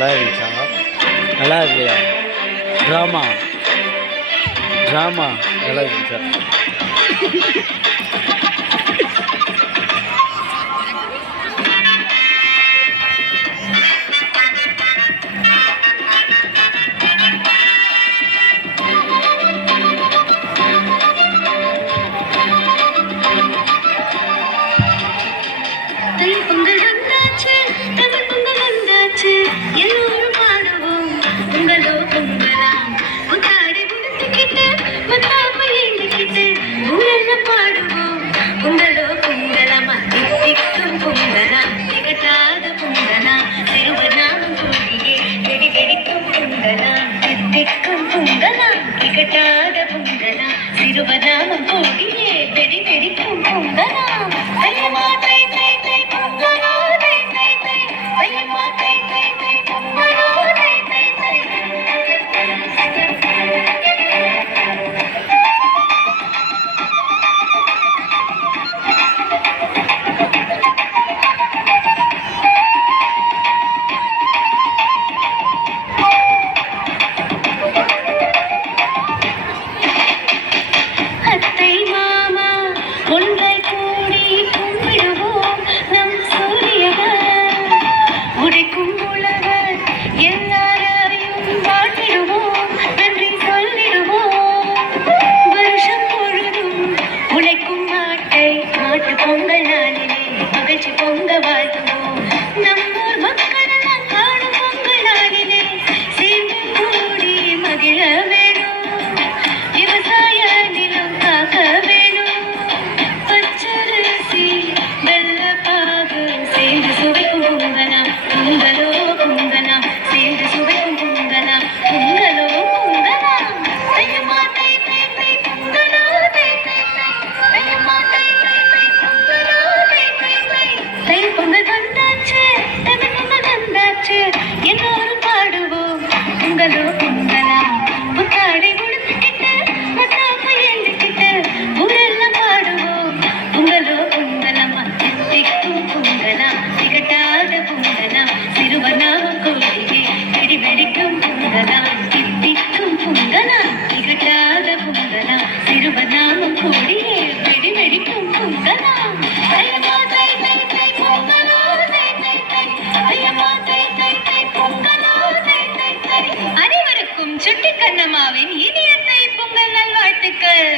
நல்லா இருந்துச்சா? நல்லா இல்லையா? ட்ராமா நல்லா இருந்துச்சா? பொங்கல் வந்தாச்சு, தமிழ் பொங்கல் வந்தாச்சு, எல்லோரும் பாடுவோம் பொங்கலோ பொங்கலாம். முத்தாடி முடிச்சுக்கிட்டு மத்தாப்ப ஏந்திக்கிட்டு ஊரெல்லாம் பாடுவோம் பொங்கலோ பொங்கலாமா. தித்திக்கும் பொங்கலாம், திகட்டாத பொங்கலாம், சிறுவனாமும் கூடியே வெடி வெடிக்கும் பொங்கலாம். தித்திக்கும் பொங்கலாம், திகட்டாத பொங்கலாம், சிறுவனாமும் கூடியே வெடி வெடிக்கும் பொங்கலாம். தையமா தை தை தை பொங்கலோ தை தை தை, தையமா தை தை தை பொங்கலோ தை தை தை. அத்தை மாமா ஒன்றாய் கூடி கும்பிடுவோம் நம் சூரியவர். உடைக்கும் உழவர் எல்லாரையும் வாழ்த்திடுவோம், நன்றி சொல்லிடுவோம். வருஷம் முழுதும் உழைக்கும் மாட்டை மாட்டு பொங்கல் நாளிலே மகிழ்ச்சி பொங்க வாழ்த்துவோம். நம்மூர் மக்கள் எல்லாம் காணும் பொங்கல் நாளிலே சேர்ந்து கூடி மகிழ வேணும். விவசாய நிலம் காக்க வேணும். பச்சரிசி வெள்ளப்பாகு சேர்ந்து சுவைக்கும் பொங்கலாம். பொங்கலோ பொங்கலாம், சேர்ந்து சுவைக்கும் பொங்கலாம். பொங்கலோ பொங்கலாம். தையமா தை தை தை பொங்கலோ தை தை தை, தையமா தை தை தை பொங்கலோ தை தை தை. தை பொங்கல் வந்தாச்சு, தமிழ் பொங்கல் வந்தாச்சு, எல்லோரும் பாடுவோம் பொங்கலோ பொங்கலாம். முத்தாடை உடுத்திக்கிட்டு மத்தாப்ப ஏந்திக்கிட்டு ஊரெல்லாம் பாடுவோம் பொங்கலோ பொங்கலாமா. தித்திக்கும் பொங்கலாம், திகட்டாத பொங்கலாம், சிறுவனாமும் கூடியே வெடி வெடிக்கும் பொங்கலாம். தித்திக்கும் பொங்கலாம், திகட்டாத பொங்கலாம், சிறுவனாமும் கூடியே வெடி வெடிக்கும் பொங்கலாம். தையமா தை தை தை பொங்கலோ தை தை தை, தையமா தை தை தை பொங்கலோ தை தை தை. அனைவருக்கும் சுட்டி கண்ணம்மாவின் இனிய தை பொங்கல் நல்வாழ்த்துக்கள்.